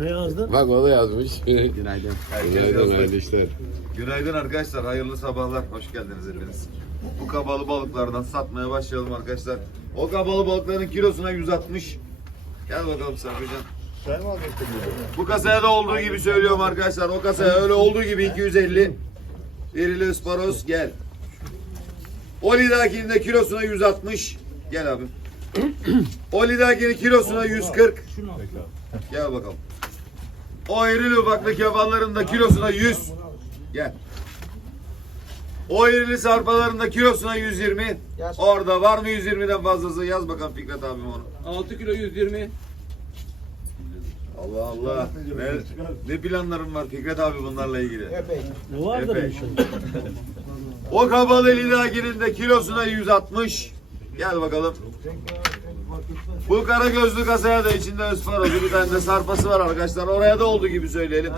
Ne yazdın? Bak o da yazmış. Günaydın. Günaydın hayırlı işler. Günaydın arkadaşlar, hayırlı sabahlar. Hoş geldiniz hepiniz. Bu kabalı balıklardan satmaya başlayalım arkadaşlar. O kabalı balıkların kilosuna 160. Gel bakalım aldın? Bu kasaya da olduğu gibi söylüyorum arkadaşlar. O kasaya öyle olduğu gibi 250. Verili ısparoz gel. O lidakinin de kilosuna 160. Gel abi. O lidakinin kilosuna 140. Gel bakalım. O irili ufaklı kefalların da kilosuna 100. Gel. O irili sarpaların da kilosuna 120. Orada var mı 120'den fazlası? Yaz bakalım Fikret abim onu. 6 kilo 120. Allah Allah. Ne, ne planların var Fikret abi bunlarla ilgili? Ne vardır Epey. bir şey? O kabalı lidakinin de kilosuna 160. Gel bakalım. Bu kara gözlü kasaya da içinde ısparozu bir tane de sarpası var arkadaşlar. Oraya da olduğu gibi söyleyelim.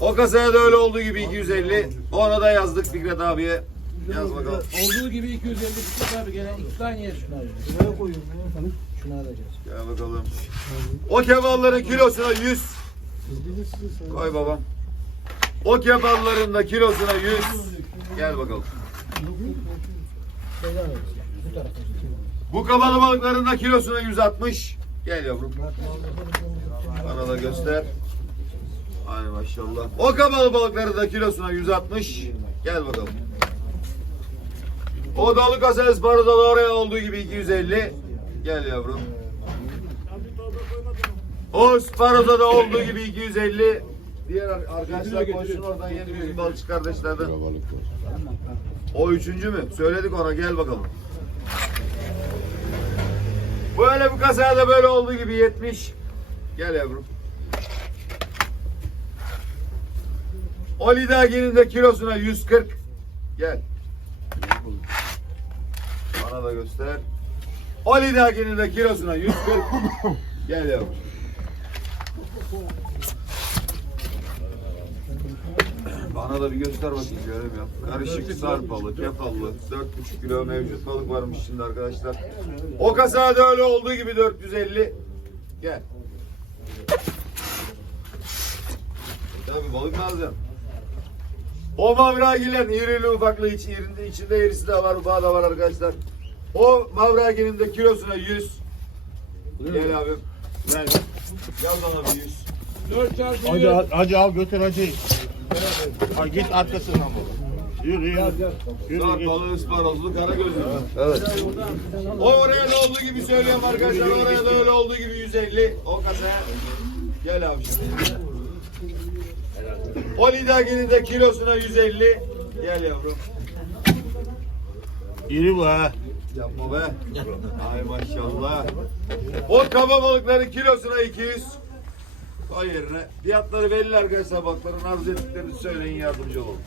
O kasaya da öyle olduğu gibi 250. Ona da yazdık Fikret abiye. Yaz bakalım. Olduğu gibi 250 bisiklet abi gene iki tane yer. Şuraya koyuyorum ya. Şunu alacağız. Gel bakalım. O kebalların kilosuna 100. Siz bilirsiniz. Koy babam. O kebalların da kilosuna 100. Gel bakalım. Bu tarafa. Bu kabalı balıkların da kilosuna 160. Gel yavrum. Bana da göster. Ay maşallah. O kabalı balıkların da kilosuna 160. Gel bakalım. O dalı kasa ısparozu da oraya olduğu gibi 250. Gel yavrum. O ısparozu da olduğu gibi 250. Diğer ar- arkadaşlar koşsun oradan yeni bir balıkçı kardeşlerden. O üçüncü mü? Söyledik ona gel bakalım. Böyle bu kasaya da böyle olduğu gibi 70. Gel yavrum. O lidaginin de kilosuna 140. Gel. Bana da göster. O lidaginin de kilosuna 140. Gel yavrum. Bana da bir göster bakayım göremiyorum. Karışık sarpalı, kefallı, 4,5 kilo mevcut balık varmış şimdi arkadaşlar. O kasada öyle olduğu gibi 450. Gel. Tabii balık lazım. O mavragilerin irili ufaklı iç, irinde, içinde irisi de var, ufağı da var arkadaşlar. O mavraginin de kilosuna 100. Gel abim. Ver. Yaz bana bir 100. 4 çarpı Hacı, 100. al- hacı al götür hacı. Ha, git arkasından baba. Yürü yürü. Yürü git. balığı ısparozlu kara gözlü. Evet. O oraya da olduğu gibi söylüyorum arkadaşlar. Oraya da öyle olduğu gibi 150. O kasaya. Gel abi şimdi. O lidaginin de kilosuna 150. Gel yavrum. İri bu ha. Yapma be. Ay maşallah. O kaba balıkların kilosuna 200. O yerine. Fiyatları belli arkadaşlar. Bakların arz ettiklerini söyleyin yardımcı olun.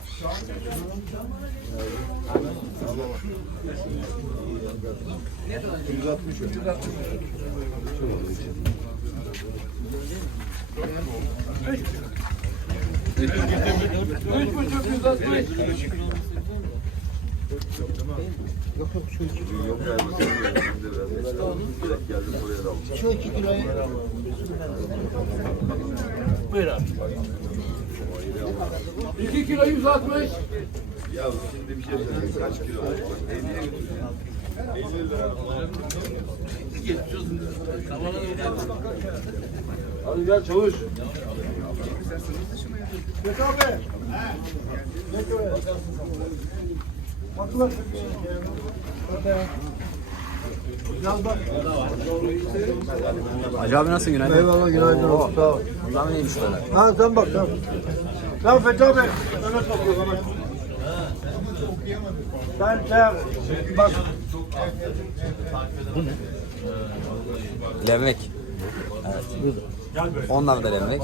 Üç buçuk 160. Yok galiba. Şimdi biraz geldim buraya da alacağım. Şu iki kiloyu. Buyur abi. 2 kilo 160. Ya şimdi bir şey söyleyeyim. Kaç kilo? 50'ye götürüyor. 50 lira. Hadi gel çavuş. Hacı abi nasılsın günaydın? Eyvallah günaydın olsun sağ ol. Zaman neymiş böyle? Ha sen bak sen. Tamam Fethi abi. Öne sokuyor bana. Sen şey. Bak. Levrek. Evet. Onlar da levrek.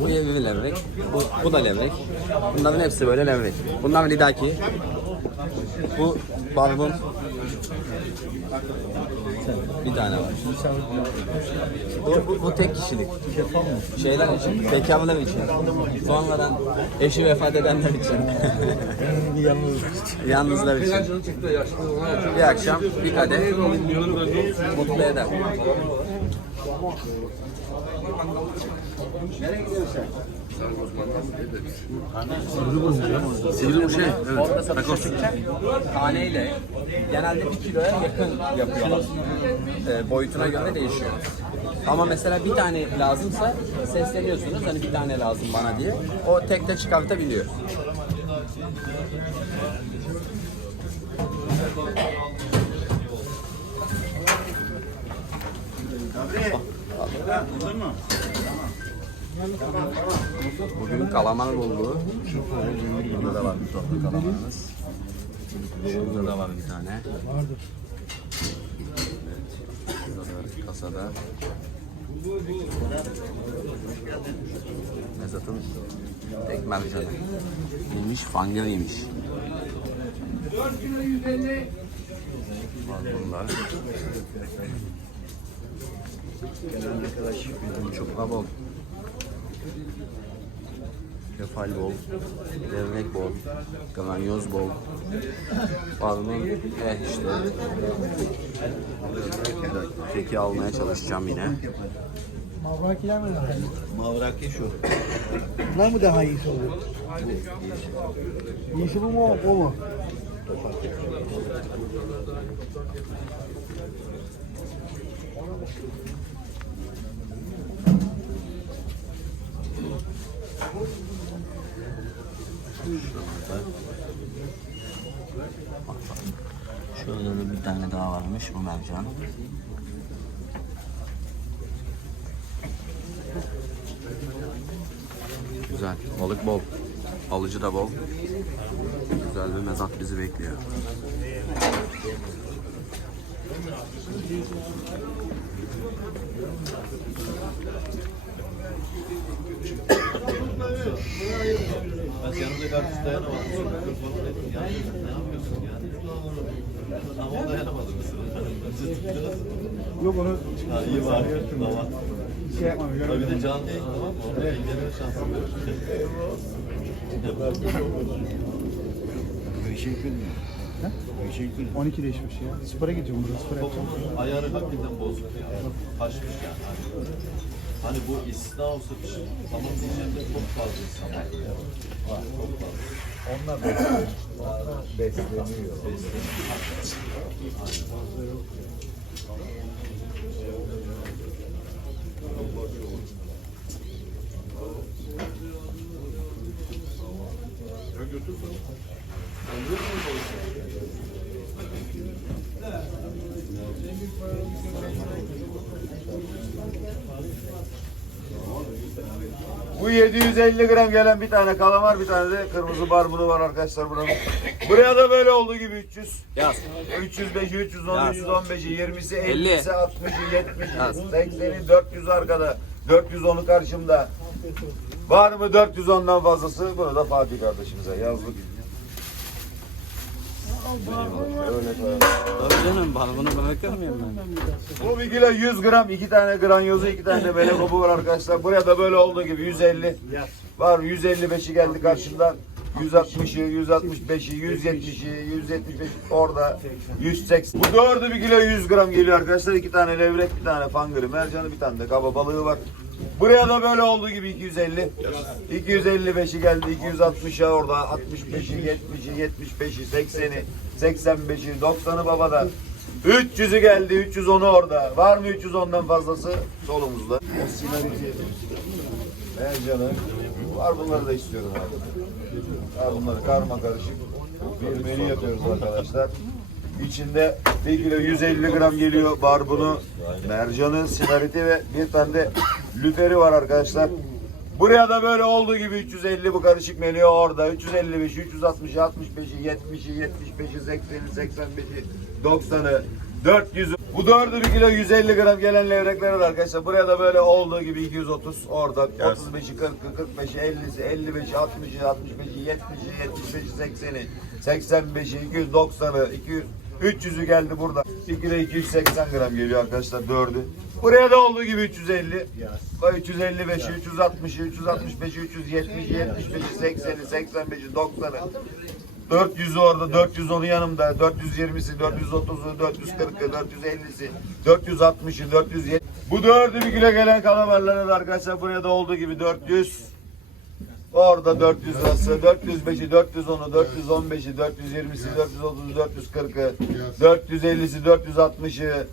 Bu bir levrek. Bu, bu da levrek. Bunların hepsi böyle levrek. Bunlar lidaki. Bu barbun. Bir tane var. Bu, bu, bu tek kişilik. Şeyler için, bekarlar için. Sonradan eşi vefat edenler için. Yalnızlar için. Bir akşam bir kadeh mutlu eder. Sivri bu şey. Evet. Takoz. Taneyle genelde bir kiloya yakın yapıyorlar. Ee, boyutuna göre değişiyor. Ama mesela bir tane lazımsa sesleniyorsunuz hani bir tane lazım bana diye. O tek tek çıkartabiliyor. Bugün kalamar buldu. Burada da var bir sofra kalamarımız. Şurada da var bir tane. Şurada da kasada. Mezat'ın tek mercanı. Neymiş? Fangeriymiş. Var bunlar. Çupra bol. Kefal bol. Levrek bol. Granyoz bol. Pardon. Eh işte. Teki almaya çalışacağım yine. Mavrakiler mi var? Mavraki şu. Bunlar mı daha iyisi oluyor? İyisi bu mu o mu? Şöyle de bir tane daha varmış bu mercan. Güzel. Balık bol. Alıcı da bol. Güzel bir mezat bizi bekliyor. Yanımda kartüs dayanamadım. Mikrofonun ettim. Yani ne yapıyorsun yani? Ama o dayanamadı mesela. Yok onu Ha iyi var. Tamam. şey yapmam. Ha, Bir de canlı yayın tamam mı? Orada ilgileme şansım yok. Teşekkür ederim. 12 değişmiş ya. Spora gideceğim burada spor yapacağım. Ayarı hakikaten bozuk ya. Taşmış yani. Hani, bu istisna olsa bir şey. Tamam diyeceğim de çok fazla insan var. Var çok fazla. Onlar besleniyor. Besleniyor. Bu 750 gram gelen bir tane kalamar, bir tane de kırmızı barbunu var arkadaşlar buranın. Buraya da böyle olduğu gibi 300. Yaz. 305'i, 310'u, 315'i, 20'si, 50. 50'si, 60'ı, 70'i, 80'i, 400 arkada. 410'u karşımda. Var mı 410'dan fazlası? Bunu da Fatih kardeşimize yazdık. Tabii canım barbunu bırakır mıyım ben? Bu bir kilo 100 gram, iki tane granyozu, iki tane de belekobu var arkadaşlar. Buraya da böyle olduğu gibi 150. Var 155'i geldi karşımdan. 160'ı, 165'i, 170'i, 175 orada 180. Bu dördü bir kilo 100 gram geliyor arkadaşlar. İki tane levrek, bir tane fangırı, mercanı, bir tane de kaba balığı var. Buraya da böyle olduğu gibi 250. 255'i geldi, 260'a orada, 65'i, 70'i, 75'i, 80'i, 85'i, 90'ı babada. 300'ü geldi, 310'u orada. Var mı 310'dan fazlası? Solumuzda. Mercanı. Var bunları da istiyorum abi. Var bunları karma karışık. Bir menü yapıyoruz arkadaşlar. İçinde 1 kilo 150 gram geliyor barbunu, mercanı, sinariti ve bir tane de lüferi var arkadaşlar. Buraya da böyle olduğu gibi 350 bu karışık menü orada. 355, 360, 65'i, 70'i, 75'i, 80'i, 85'i, 90'ı, 400'ü. Bu dördü bir kilo 150 gram gelen levrekler var arkadaşlar. Buraya da böyle olduğu gibi 230 orada. 35'i, 40'ı, 45'i, 50'si, 55'i, 60'ı, 65'i, 70'i, 75'i, 80'i, 85'i, 290'ı, 200, 300'ü geldi burada. 1 kilo 280 gram geliyor arkadaşlar dördü. Buraya da olduğu gibi 350. Bak 355'i, 360'ı, 365'i, 370'i, 75'i, 80'i, 85'i, 90'ı. 400'ü orada, 410'u yanımda, 420'si, 430'u, 440'ı, 450'si, 460'ı, 470. Bu dördü bir güle gelen kalamarlara da arkadaşlar buraya da olduğu gibi 400. Orada 400 lirası, 405'i, 410'u, 415'i, 420'si, 430'u, 440'ı, 450'si, 460'ı,